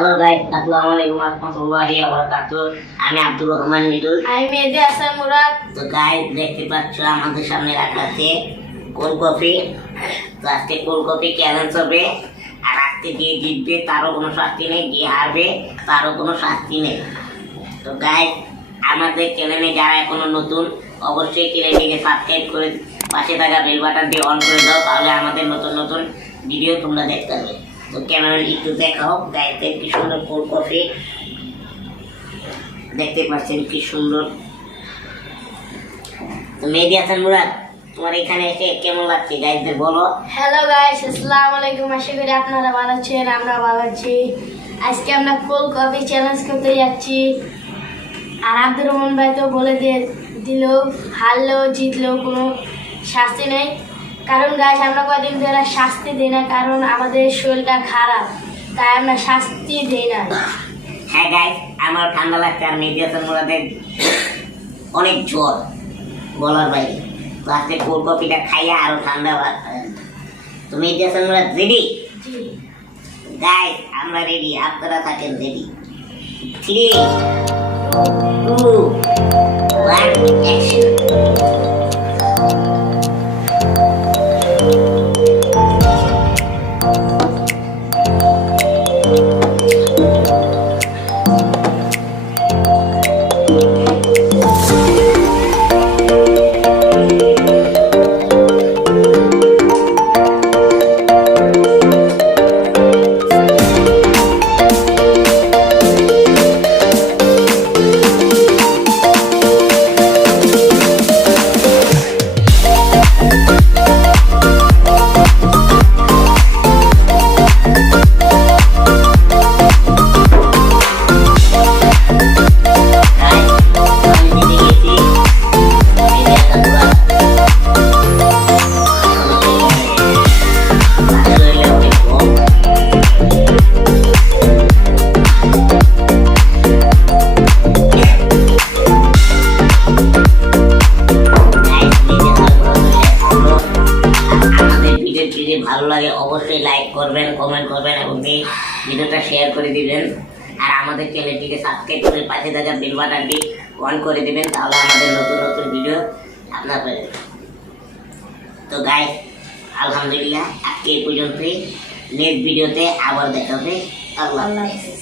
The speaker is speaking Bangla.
হ্যালো গাইস, আসসালামু আলাইকুম ওয়া রাহমাতুল্লাহি ওয়া বারাকাতুহু। আমি আব্দুর রহমান মিদুল। আমি মেহেদী হাসান মুরাদ। তো গাইস, দেখতে পাচ্ছ আমাদের সামনে রাখা আছে কোল্ড কফি। তো আজকে কোল্ড কফি চ্যালেঞ্জ হবে, আর আজকে যে জিতবে তারও কোনো শাস্তি নেই, যে হারবে তারও কোনো শাস্তি নেই। তো গাইস, আমাদের চ্যানেলে যারা এখনো নতুন, অবশ্যই চ্যানেলটিকে সাবস্ক্রাইব করে পাশে থাকা বেল বাটনটি অন করে দাও, তাহলে আমাদের নতুন নতুন ভিডিও তোমরা দেখতে পাবে। তো ক্যামেরা একটু দেখাও গাইতে, কি সুন্দর কোল্ড কফি দেখতে পাচ্ছেন, কি সুন্দর। তো মেহেদী হাসান মুরাদ, তোমার এখানে এসে কেমন লাগছে গাইদের বলো। হ্যালো গাইস, আসসালামু আলাইকুম। আশা করি আপনারা ভালো আছেন, আমরা ভালো আছি। আজকে আমরা কোল্ড কফি চ্যালেঞ্জ করতে যাচ্ছি। আর আব্দুর রহমান ভাই তো বলে দিল হারলেও জিতলেও কোনো শাস্তি নেই। কারণ গাইস, আমরা কদিন ধরে শাস্তি দিই না, কারণ আমাদের শরীরটা খারাপ, তাই আমরা শাস্তি দিই না। হ্যাঁ গাইস, আমার ঠান্ডা লাগছে, আর মেহেদী হাসান মুরাদের অনেক জ্বর, বলার বাইরে। তো আজকে কোল্ড কফিটা খাইয়া আরো ঠান্ডা। তো মেহেদী হাসান মুরাদ রেডি? জি গাইস, আমরা রেডি, আপনারা থাকেন রেডি। 3, 2, 1, অ্যাকশন। যদি ভালো লাগে অবশ্যই লাইক করবেন, কমেন্ট করবেন এবং ভিডিওটা শেয়ার করে দিবেন। আর আমাদের চ্যানেলটিকে সাবস্ক্রাইব করে পাশে থাকা বেল বাটনটি অন করে দিবেন, তাহলে আমাদের নতুন নতুন ভিডিও আপনার পাবেন। তো গাইস, আলহামদুলিল্লাহ আজকে এই পর্যন্তই। নেক্সট ভিডিওতে আবার দেখা হবে। আল্লাহ হাফেজ।